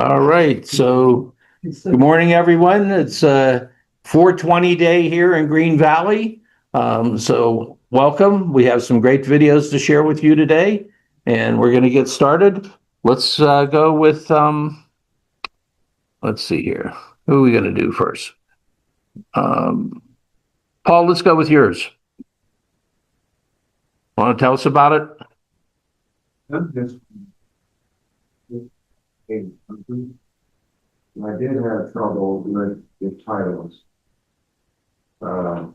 All right, so good morning, everyone. It's 420 day here in Green Valley. So welcome. We have some great videos to share with you today, and we're going to get started. Let's go with, let's see here. Who are we going to do first? Paul, let's go with yours. Want to tell us about it? I did have trouble with the titles. I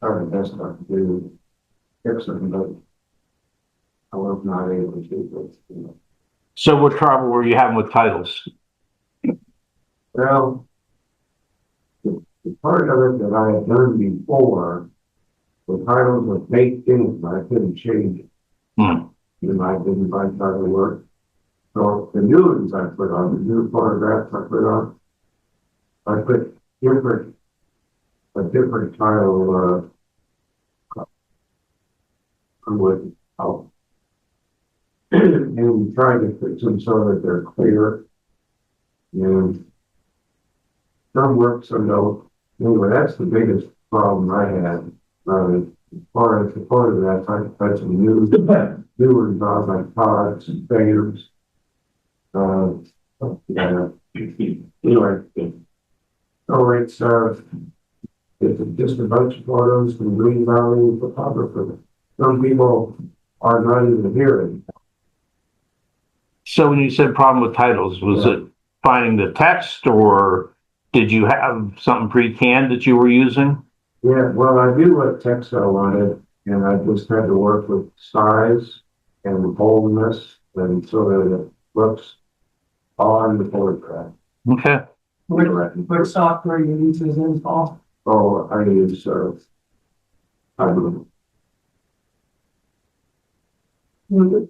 tried the best I could do fix them, but I was not able to do it. So what trouble were you having with titles? Well, the part of it that I had done before, the titles were baked in, but I couldn't change it. And I didn't find how to work. So the new ones I put on, the new photographs I put on, I put a different title, with out. And trying to fix them so that they're clear. And some work, some don't. Anyway, that's the biggest problem I had. As far as the photographs, I put some new ones on, like pods and fingers. Yeah. Anyway, so it's just a bunch of photos from Green Valley photographer. Some people are not even here. So when you said problem with titles, was it finding the text, or did you have something pre-canned that you were using? Yeah, well, I knew what text I wanted, and I just had to work with size and boldness, and so that it looks on the photograph. Okay. What software you use as install? Oh, I use I don't know.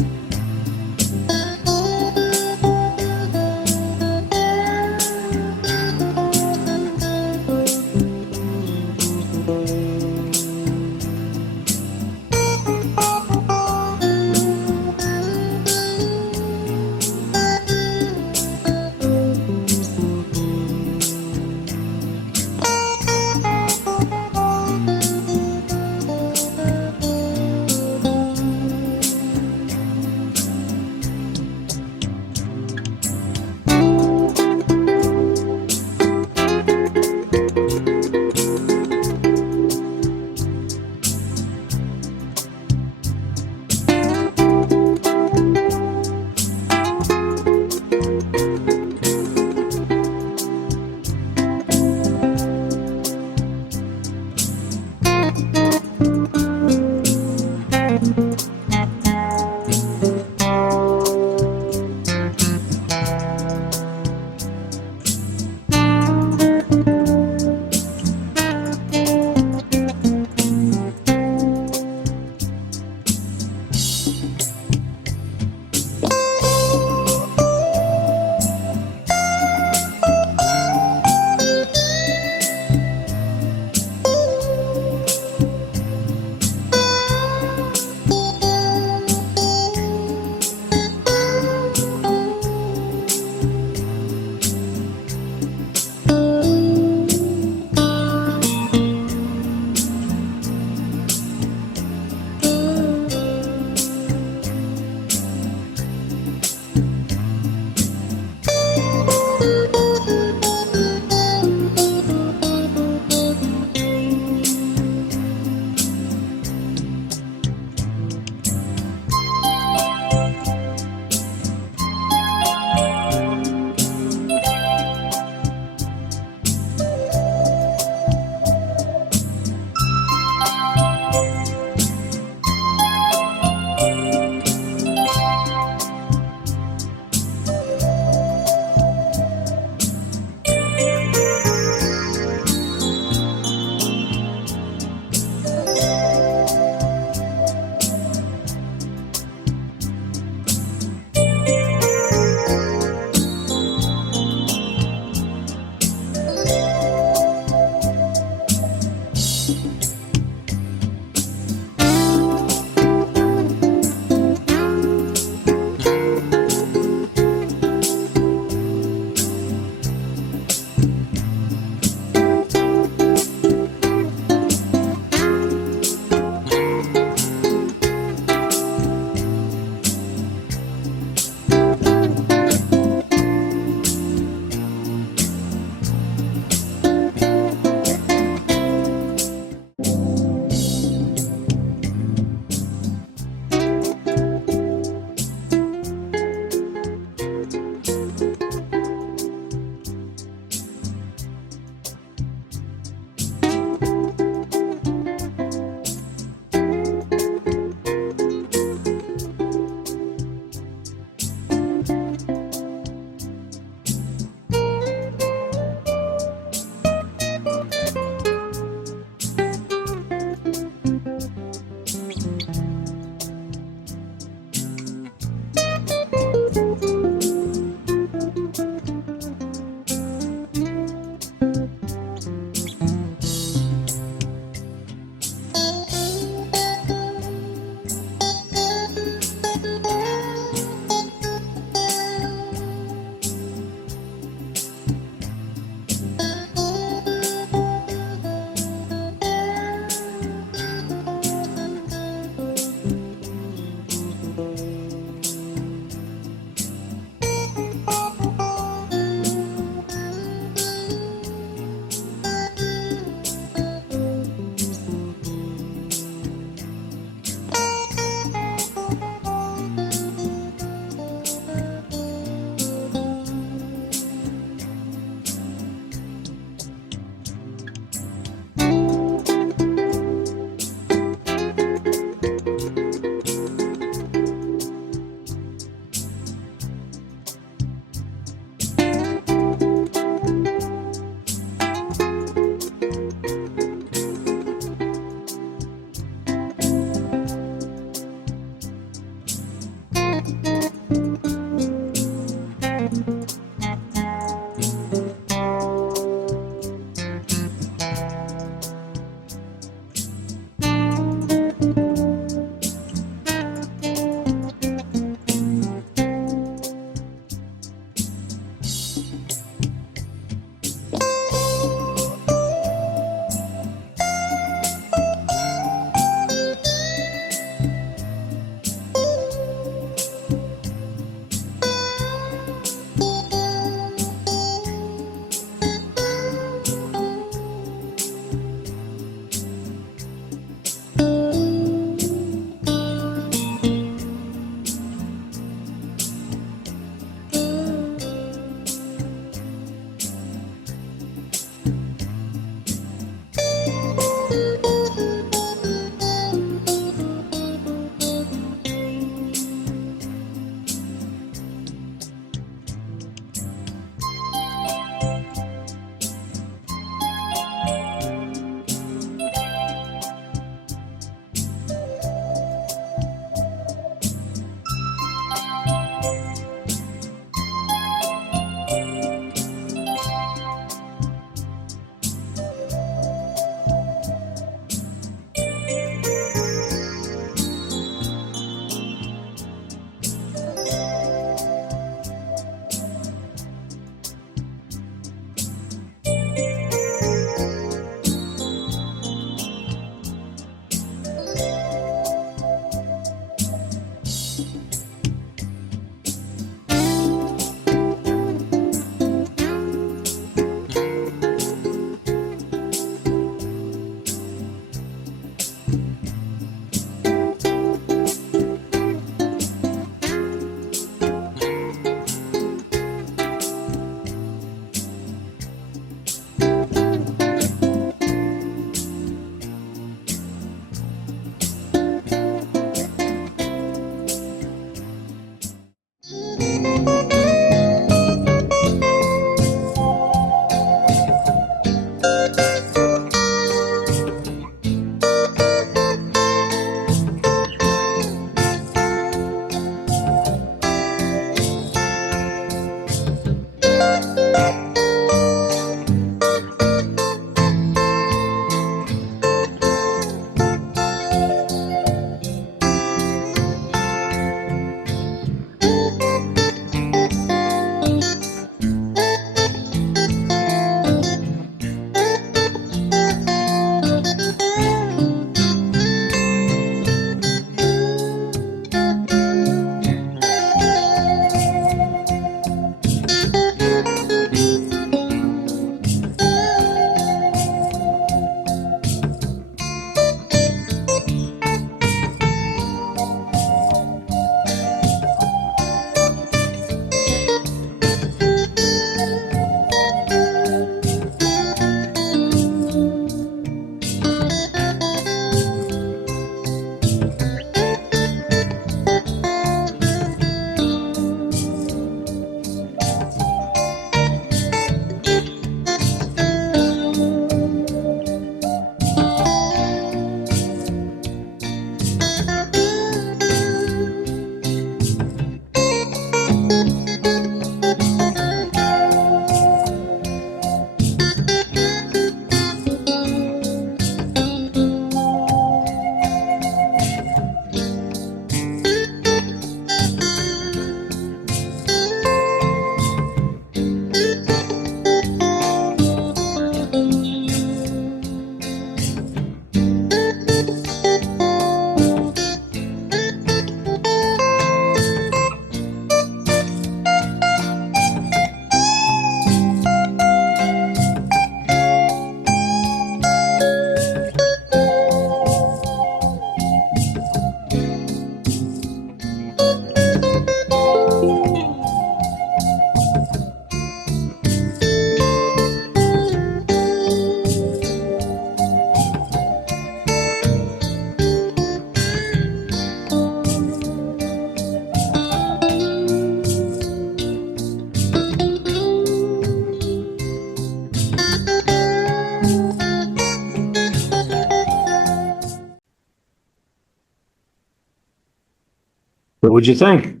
What would you think?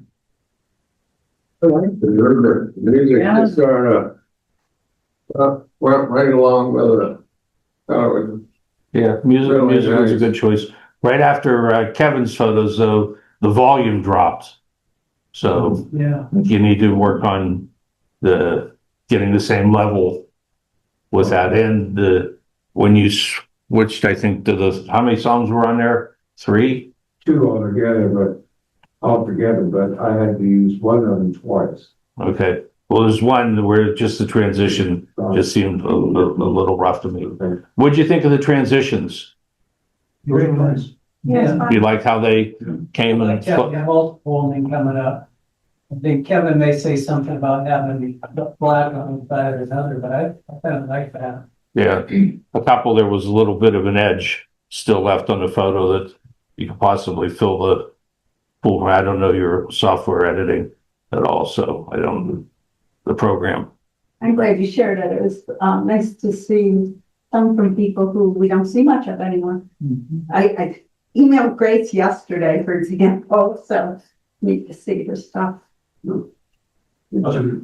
The music Yeah. just sort of, went right along with it. Yeah, music Really was a nice. good choice. Right after Kevin's photos, though, the volume dropped. So Yeah, you need to work on getting the same level with that. And when you switched, I think, how many songs were on there? 3? Two altogether, but I had to use one of them twice. Okay. Well, there's one where just the transition just seemed a little rough to me. Okay. What'd you think of the transitions? very nice. Yeah. You like how they came and Yeah, multiple and then coming up. I think Kevin may say something about having the black on the side or another, but I kind of like that. yeah, a couple, there was a little bit of an edge still left on the photo that you could possibly fill the pool. I don't know your software editing at all, so I don't, the program. I'm glad you shared it. It was nice to see some from people who we don't see much of anymore. I emailed Grace yesterday, for example, so neat to see her stuff.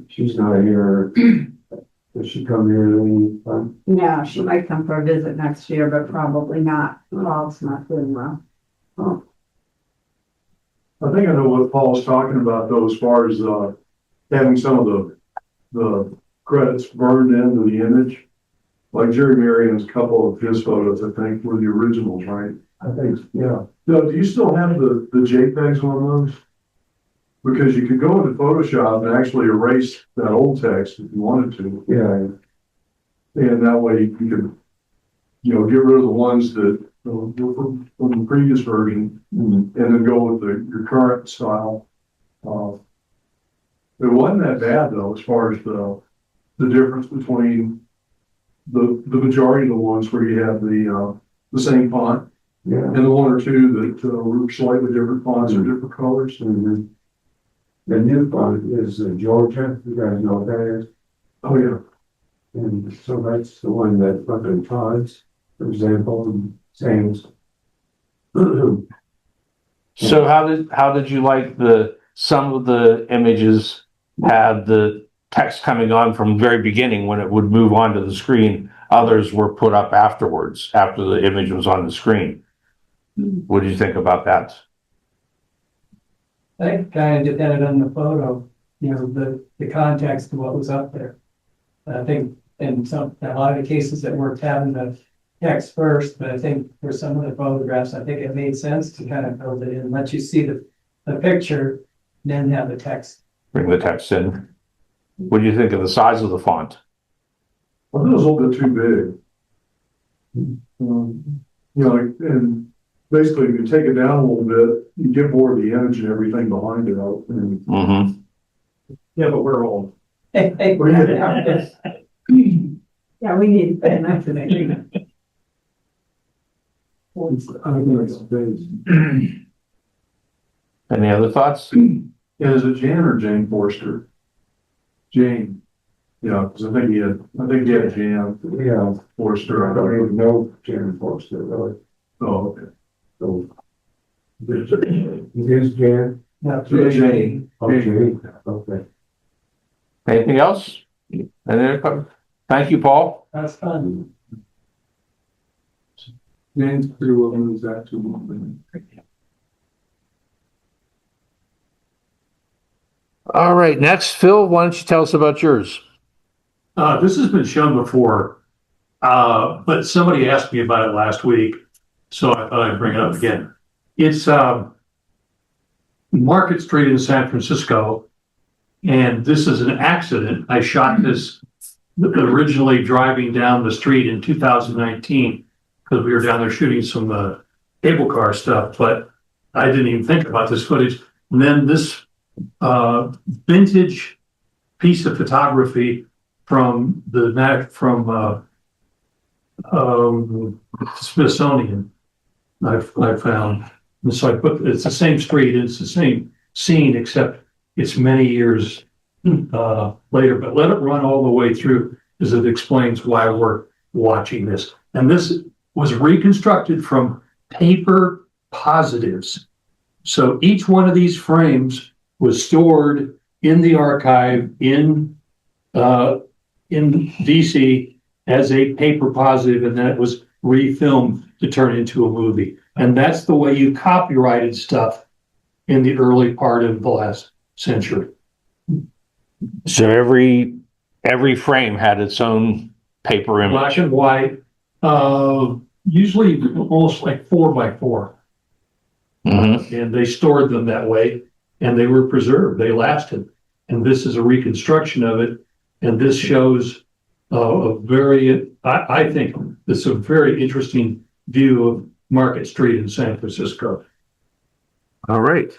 She's not here. Does she come here anytime? No, she might come for a visit next year, but probably not. Paul's not doing well. I think I know what Paul's talking about though, as far as having some of the credits burned into the image. Like Jerry Marion's couple of his photos, I think, were the originals, right? I think, yeah. Do you still have the JPEGs on those? Because you could go into Photoshop and actually erase that old text if you wanted to. Yeah. And that way you could, get rid of the ones that were from the previous version and then go with your current style. It wasn't that bad though, as far as the difference between the majority of the ones where you have the same font Yeah. and the one or two that were slightly different fonts or different colors. Mm-hmm. The new font is Georgia, you guys know what that is? Oh, yeah. And so that's the one that fucking Todd's, for example, and Sam's. So how did you like some of the images had the text coming on from the very beginning when it would move onto the screen? Others were put up afterwards, after the image was on the screen. What did you think about that? I think kind of depended on the photo, the context of what was up there. I think in a lot of the cases that worked having the text first, but I think for some of the photographs, I think it made sense to kind of build it in, let you see the picture, then have the text. Bring the text in. What do you think of the size of the font? I thought it was a little bit too big. And basically if you take it down a little bit, you get more of the image and everything behind it. Mm-hmm. Yeah, but we're old. Yeah, we need to pay attention. I think it's base. Any other thoughts? Yeah, is it Jan or Jane Forster? Jane. Yeah, because I think he had Jan Yeah, Forster. I don't even know Jan Forster really. Oh, okay. So. It is Jan? Jane. Okay, okay. Anything else? Any other comments? Thank you, Paul. That's fun. Jane's pretty well moves that to one. All right, next, Phil, why don't you tell us about yours? This has been shown before, but somebody asked me about it last week, so I thought I'd bring it up again. It's Market Street in San Francisco, and this is an accident. I shot this originally driving down the street in 2019 because we were down there shooting some cable car stuff, but I didn't even think about this footage. And then this vintage piece of photography from Smithsonian I found. And so it's the same street, it's the same scene, except it's many years later, but let it run all the way through because it explains why we're watching this. And this was reconstructed from paper positives. So each one of these frames was stored in the archive in DC as a paper positive, and then it was refilmed to turn into a movie. And that's the way you copyrighted stuff in the early part of the last century. So every frame had its own paper image. Black and white, usually almost like 4x4. Mhm. And they stored them that way, and they were preserved, they lasted. And this is a reconstruction of it, and this shows I think this is a very interesting view of Market Street in San Francisco. All right.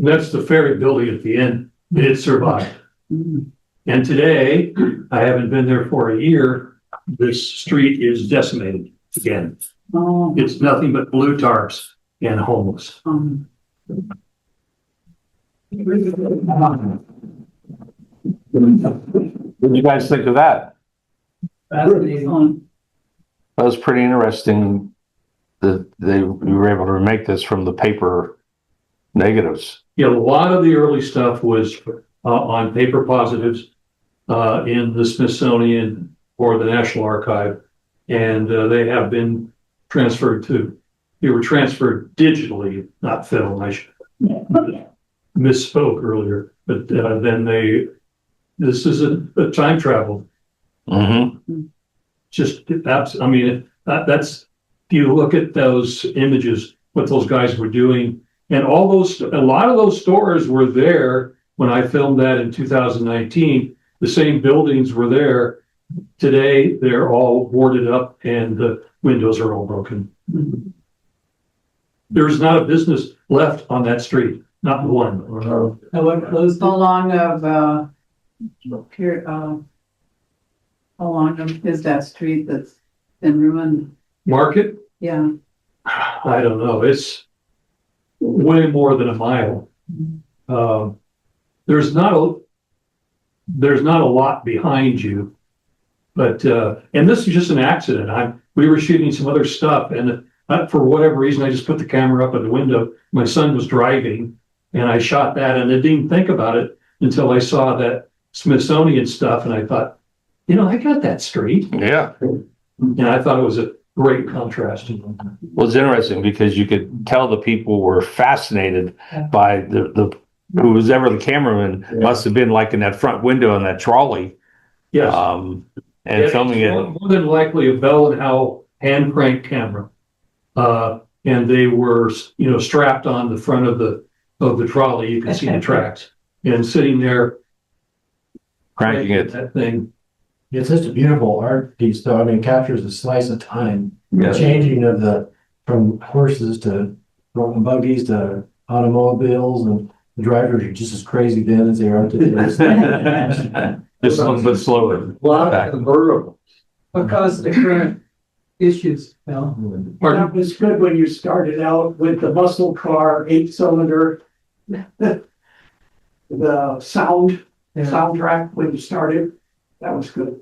That's the ferry building at the end. It survived. And today, I haven't been there for a year, this street is decimated again. Oh, It's nothing but blue tarps and homeless. What did you guys think of that? Fascinating. That was pretty interesting that we were able to remake this from the paper negatives. Yeah, a lot of the early stuff was on paper positives in the Smithsonian or the National Archive. And they have been transferred they were transferred digitally, not film. I misspoke earlier, but then this is a time travel. Mm-hmm. Just, I mean, that's, if you look at those images, what those guys were doing And a lot of those stores were there when I filmed that in 2019. The same buildings were there. Today, they're all boarded up and the windows are all broken. There's not a business left on that street, not one. I went close How long of, here, how long of is that street that's been ruined? Market? Yeah, I don't know. It's way more than a mile. There's not a lot behind you, but, and this is just an accident. We were shooting some other stuff and for whatever reason, I just put the camera up at the window. My son was driving and I shot that and I didn't even think about it until I saw that Smithsonian stuff and I thought, I got that street. Yeah. And I thought it was a great contrast. Well, it's interesting because you could tell the people were fascinated by who was ever the cameraman must have been like in that front window on that trolley. Yes. And Yeah, filming it's it. more than likely a Bell and Howell hand crank camera. And they were, strapped on the front of the trolley. You can see the tracks and sitting there Cranking it. that thing. It's just a beautiful art piece, though. I mean, it captures a slice of time, Yeah. the changing of from horses to buggies to automobiles, and the drivers are just as crazy then as they are today. Just a little bit slower. Lot convertible. what caused the current issues, Bill? Pardon? That was good when you started out with the muscle car, 8-cylinder. The soundtrack when you started, that was good.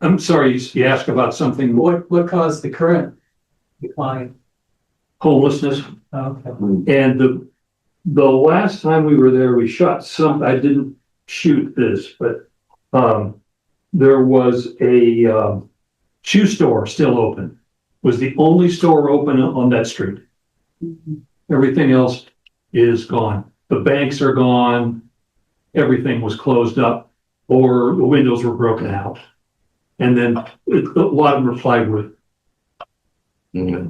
I'm sorry, you asked about something, What caused the current decline? homelessness. Okay. And the last time we were there, we shot I didn't shoot this, but, there was a, shoe store still open. Was the only store open on that street. Everything else is gone. The banks are gone. Everything was closed up or the windows were broken out. And then a lot of them were plywood. It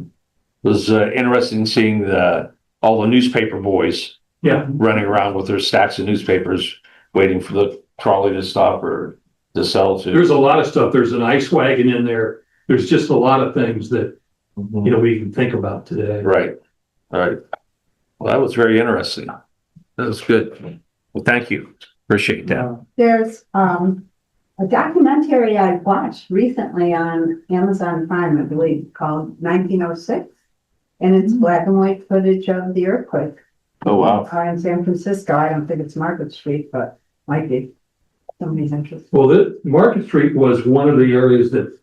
was interesting seeing all the newspaper boys Yeah. running around with their stacks of newspapers, waiting for the trolley to stop or to sell to. There's a lot of stuff. There's an ice wagon in there. There's just a lot of things that, we can think about today. Right. All right. Well, that was very interesting. That was good. Well, thank you. Appreciate that. There's, a documentary I watched recently on Amazon Prime, I believe, called 1906. And it's black and white footage of the earthquake. Oh, wow. In San Francisco. I don't think it's Market Street, but might be. Somebody's interested. Well, the Market Street was one of the areas that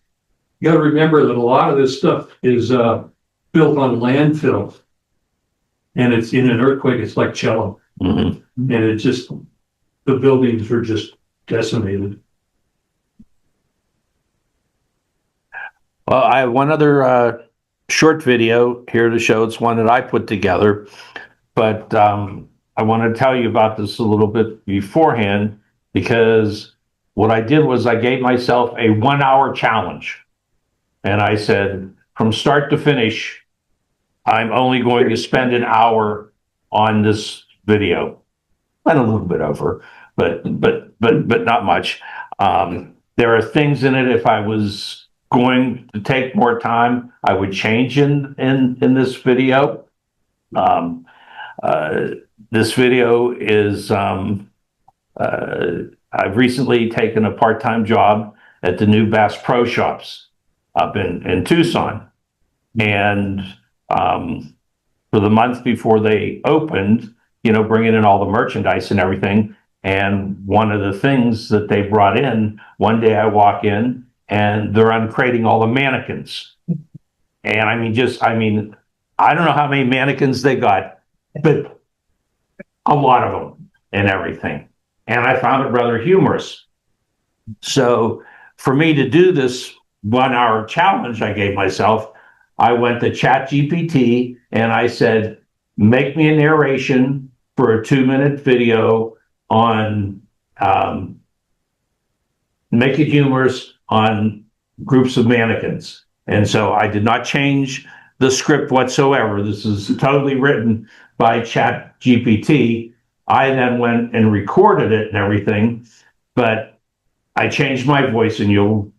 you gotta remember that a lot of this stuff is, built on landfill. And it's in an earthquake, it's like cello. Mhm. And it just, the buildings are just decimated. Well, I have one other short video here to show. It's one that I put together, but I want to tell you about this a little bit beforehand because what I did was I gave myself a 1-hour challenge. And I said, from start to finish, I'm only going to spend an hour on this video. Went a little bit over, but not much. There are things in it, if I was going to take more time, I would change in this video. This video is, I've recently taken a part-time job at the new Bass Pro Shops up in Tucson. And for the month before they opened, bringing in all the merchandise and everything. And one of the things that they brought in, one day I walk in and they're uncrating all the mannequins. And I don't know how many mannequins they got, but a lot of them and everything. And I found it rather humorous. So for me to do this 1-hour challenge I gave myself, I went to ChatGPT and I said, make me a narration for a 2-minute video on, make it humorous on groups of mannequins. And so I did not change the script whatsoever. This is totally written by Chat GPT. I then went and recorded it and everything, but I changed my voice, and you'll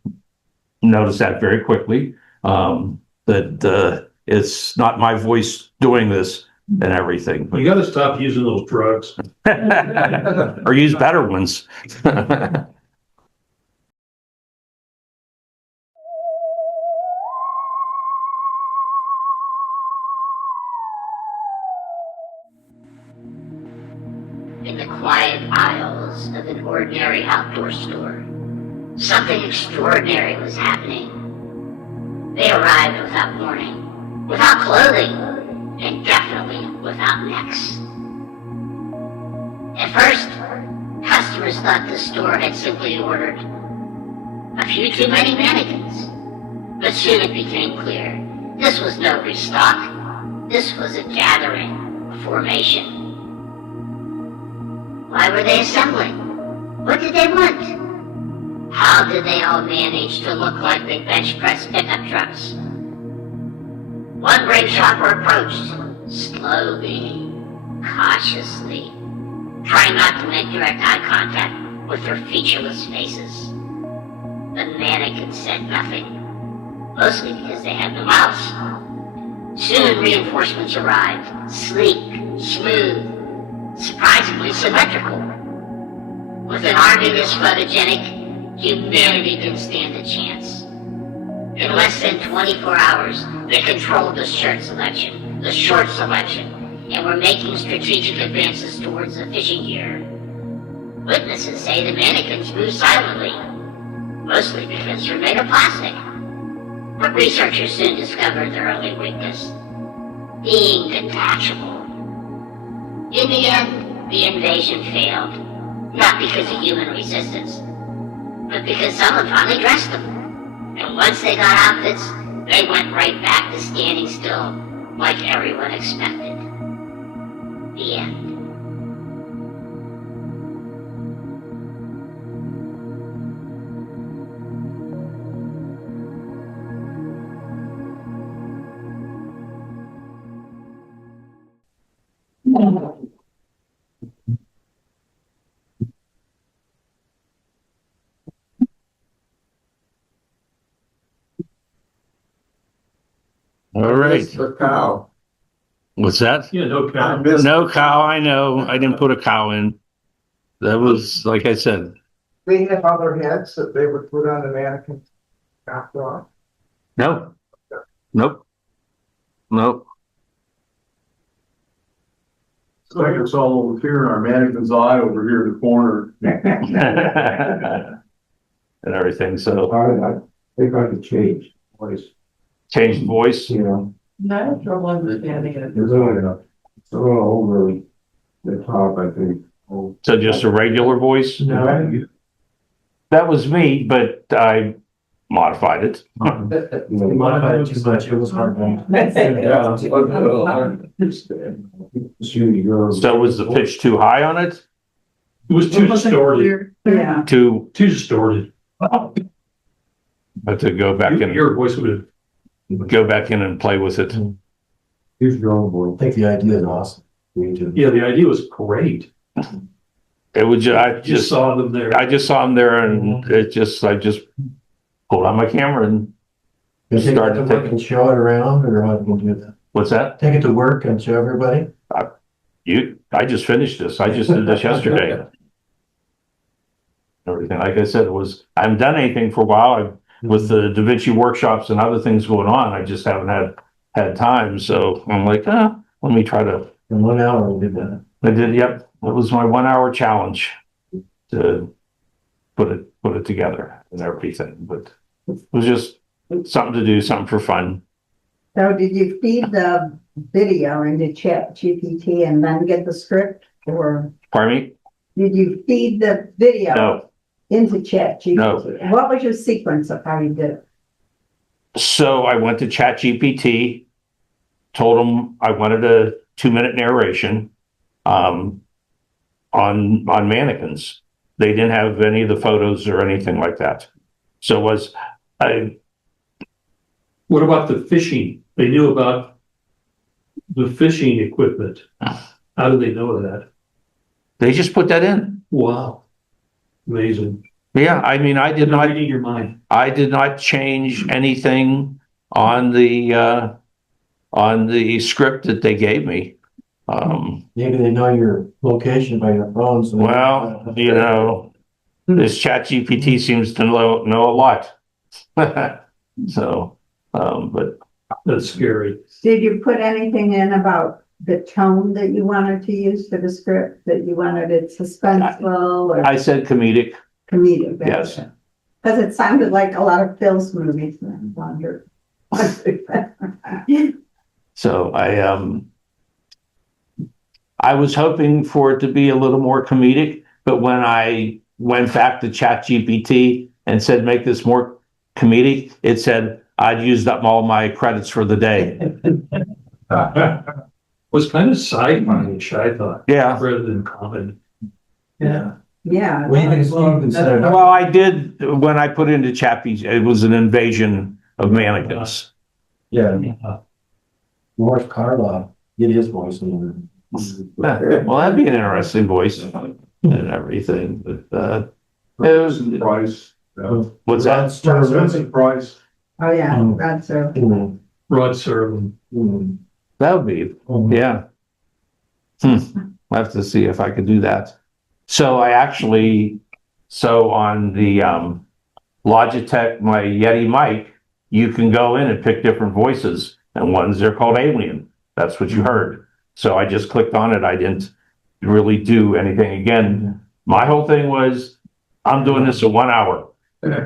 notice that very quickly. That it's not my voice doing this and everything. You gotta stop using those drugs. Or use better ones. In the quiet aisles of an ordinary outdoor store, something extraordinary was happening. They arrived without warning, without clothing, and definitely without necks. At first, customers thought the store had simply ordered a few too many mannequins. But soon it became clear this was no restock. This was a gathering, a formation. Why were they assembling? What did they want? How did they all manage to look like big bench press pickup trucks? One brave shopper approached, slowly, cautiously, trying not to make direct eye contact with their featureless faces. The mannequins said nothing, mostly because they had no mouths. Soon reinforcements arrived, sleek, smooth, surprisingly symmetrical. With an army this photogenic, humanity didn't stand a chance. In less than 24 hours, they controlled the shirt selection, the short selection, and were making strategic advances towards the fishing gear. Witnesses say the mannequins moved silently, mostly because they're made of plastic. But researchers soon discovered their only weakness, being detachable. In the end, the invasion failed, not because of human resistance, but because someone finally dressed them. And once they got outfits, they went right back to standing still, like everyone expected. The end. All right. Mr. Cow. What's that? Yeah, no I cow. missed- No cow, I know. I didn't put a cow in. That was, like I said, They have other heads that they would put on the mannequin after all. no. Nope. Nope. It's like it's all over here in our mannequin's eye over here in the corner. And everything, so I think I could change voice, change voice. you know, I have trouble understanding it. it's a little over the top, I think. Oh. So just a regular voice? No. That was me, but I modified it. You modified it too much, it was hard. So was the pitch too high on it? It was too distorted, Yeah. Too, too distorted. but to go back and Your voice would have, go back in and play with it. Here's your own voice. I think the idea is awesome. yeah, the idea was great. It would I Just just saw them there. I just saw him there, and I just pulled on my camera and You take it Start to to work and show it around, or how can you do that? what's that? Take it to work and show everybody? I just finished this. I just did this yesterday. Everything, like I said, I haven't done anything for a while. With the Da Vinci workshops and other things going on, I just haven't had time. So I'm like, let me try to. In 1 hour, we did that. I did. Yep, it was my 1 hour challenge to put it together and everything. But it was just something to do, something for fun. So did you feed the video into Chat GPT and then get the script, or Pardon me? did you feed the video No. into Chat GPT? No. What was your sequence of how you did it? So I went to Chat GPT, told them I wanted a 2-minute narration on mannequins. They didn't have any of the photos or anything like that. So What about the fishing? They knew about the fishing equipment. How do they know that? They just put that in. Wow. Amazing. Yeah, I mean, I did not, Reading your mind. I did not change anything on the script that they gave me. Maybe they know your location by your phone, so. Well, you know, this chat GPT seems to know a lot. So, but That's scary. Did you put anything in about the tone that you wanted to use for the script, that you wanted it suspenseful or I said comedic. comedic? Yes. Because it sounded like a lot of Phil's movies, and I wondered. So I was hoping for it to be a little more comedic, but when I went back to ChatGPT and said, make this more comedic, it said I'd used up all my credits for the day. Was kind of sci-fi-ish, I thought, Yeah. rather than comedy. Yeah. Yeah. Well, you can set it up. Well, I did, when I put into ChatGPT, it was an invasion of mannequins. Yeah, Morris Karloff, get his voice in Well, that'd be an interesting voice and everything, but, it was, Vincent Price. what's that? Vincent Price. Oh, yeah, that's so. there. Rod Serling. That would be, yeah. I'll have to see if I could do that. So so on the Logitech, my Yeti mic, you can go in and pick different voices, and ones they're called alien. That's what you heard. So I just clicked on it. I didn't really do anything. Again, my whole thing was, I'm doing this in 1 hour.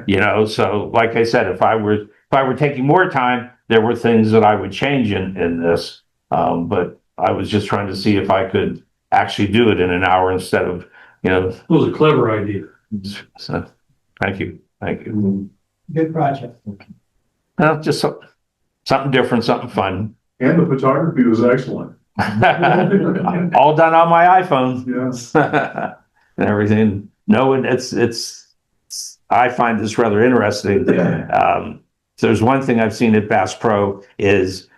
You know, so like I said, if I were taking more time, there were things that I would change in this. But I was just trying to see if I could actually do it in an hour instead of, you know. It was a clever idea. So, thank you. Good project. Well, just something different, something fun. And the photography was excellent. All done on my iPhone. Yes. And everything. No, and it's I find this rather interesting. There's one thing I've seen at Bass Pro is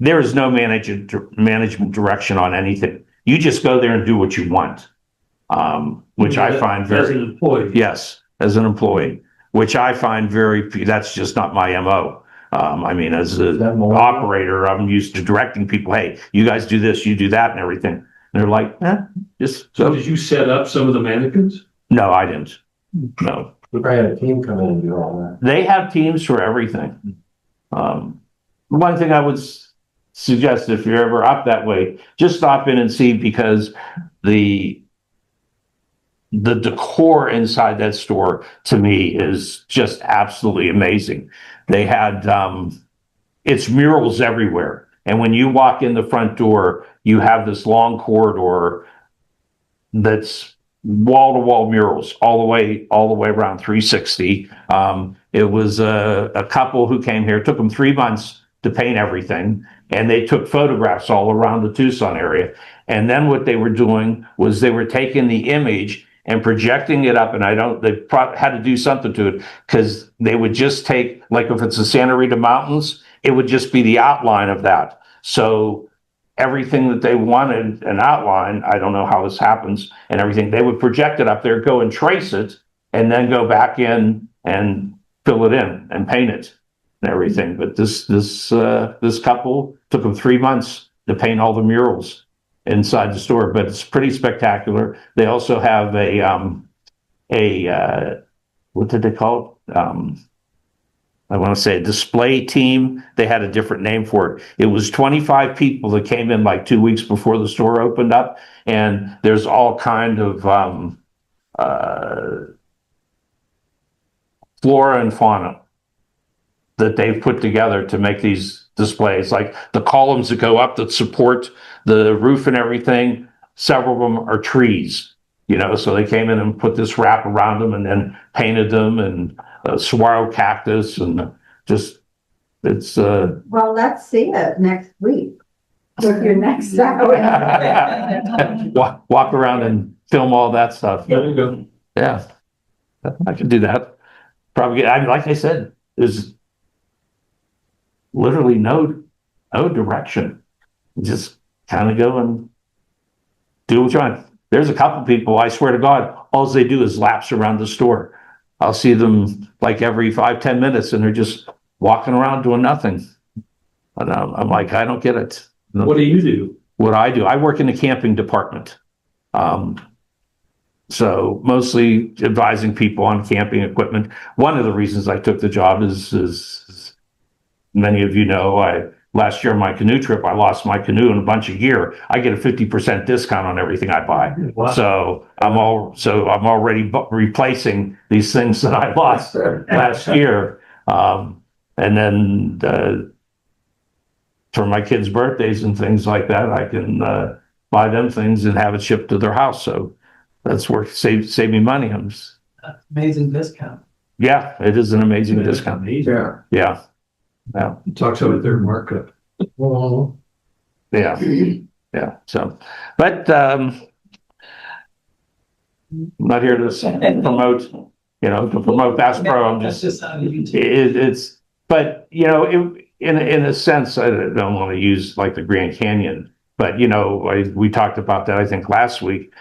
there is no management direction on anything. You just go there and do what you want, which I find very. As an employee. Yes, as an employee, which I find that's just not my MO. I mean, as an operator, I'm used to directing people, hey, you guys do this, you do that, and everything. And they're like, just So go. did you set up some of the mannequins? No, I didn't. No. We probably had a team come in and do all that. They have teams for everything. One thing I would suggest, if you're ever up that way, just stop in and see, because the decor inside that store to me is just absolutely amazing. They had it's murals everywhere, and when you walk in the front door, you have this long corridor that's wall-to-wall murals all the way around 360. It was a couple who came here. It took them 3 months to paint everything, and they took photographs all around the Tucson area. And then what they were doing was they were taking the image and projecting it up, and they had to do something to it, because they would just take, like if it's the Santa Rita Mountains, it would just be the outline of that. So everything that they wanted an outline, I don't know how this happens, and everything, they would project it up there, go and trace it, and then go back in and fill it in and paint it and everything. But this couple took them 3 months to paint all the murals inside the store, but it's pretty spectacular. They also have what did they call it? I want to say a display team. They had a different name for it. It was 25 people that came in like 2 weeks before the store opened up, and there's all kind of flora and fauna that they've put together to make these displays, like the columns that go up that support the roof and everything. Several of them are trees, you know, so they came in and put this wrap around them and then painted them, and saguaro cactus, and just, it's Well, let's see it next week. With your next hour. walk around and film all that stuff. There you go. Yeah, I could do that. Probably, like I said, there's literally no direction. just kind of go and do what you want. There's a couple people, I swear to God, all they do is laps around the store. I'll see them like every 5-10 minutes and they're just walking around doing nothing. And I'm like, I don't get it. What do you do? What I do, I work in the camping department. So mostly advising people on camping equipment. One of the reasons I took the job is many of you know, last year on my canoe trip, I lost my canoe and a bunch of gear. I get a 50% discount on everything I buy. Wow. So I'm already replacing these things that I lost last year. And then for my kids' birthdays and things like that, I can buy them things and have it shipped to their house. So that's worth save me money. Amazing discount. Yeah, it is an amazing discount. Yeah. Yeah. Yeah. Talks about their markup. Yeah. Yeah. So, but I'm not here to promote, to promote Bass Pro. I'm That's just, just how you do. it's, but in a sense, I don't want to use like the Grand Canyon, but we talked about that, I think last week,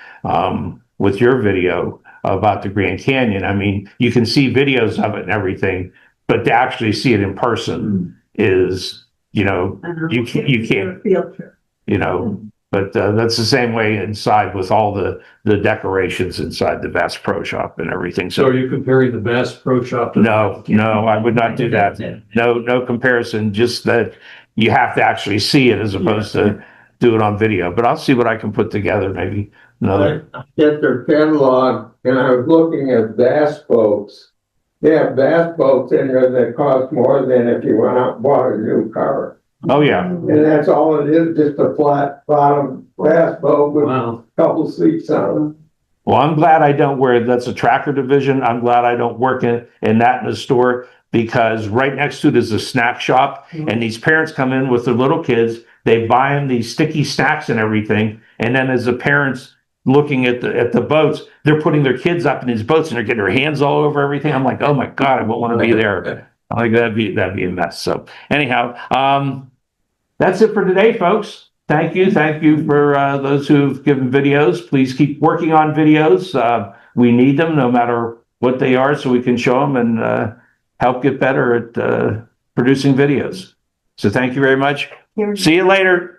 with your video about the Grand Canyon. I mean, you can see videos of it and everything, but to actually see it in person is, you can't, Field trip. but that's the same way inside with all the decorations inside the Bass Pro Shop and everything. So So are you comparing the Bass Pro Shop to? no, I would not do that. No comparison, just that you have to actually see it as opposed to do it on video. But I'll see what I can put together, maybe another. Get their catalog, and I was looking at bass boats. They have bass boats in there that cost more than if you went out and bought a new car. Oh, yeah. And that's all it is, just a flat bottom bass boat with a Wow. couple seats on it. Well, I'm glad I don't that's a tractor division. I'm glad I don't work in the store, because right next to it is a snack shop, and these parents come in with their little kids. They buy them these sticky snacks and everything. And then as the parents looking at the boats, they're putting their kids up in these boats and they're getting their hands all over everything. I'm like, oh my God, I won't want to be there. I think that'd be a mess. So anyhow, that's it for today, folks. Thank you for those who've given videos. Please keep working on videos. We need them no matter what they are, so we can show them and help get better at producing videos. So thank you very much. See you later.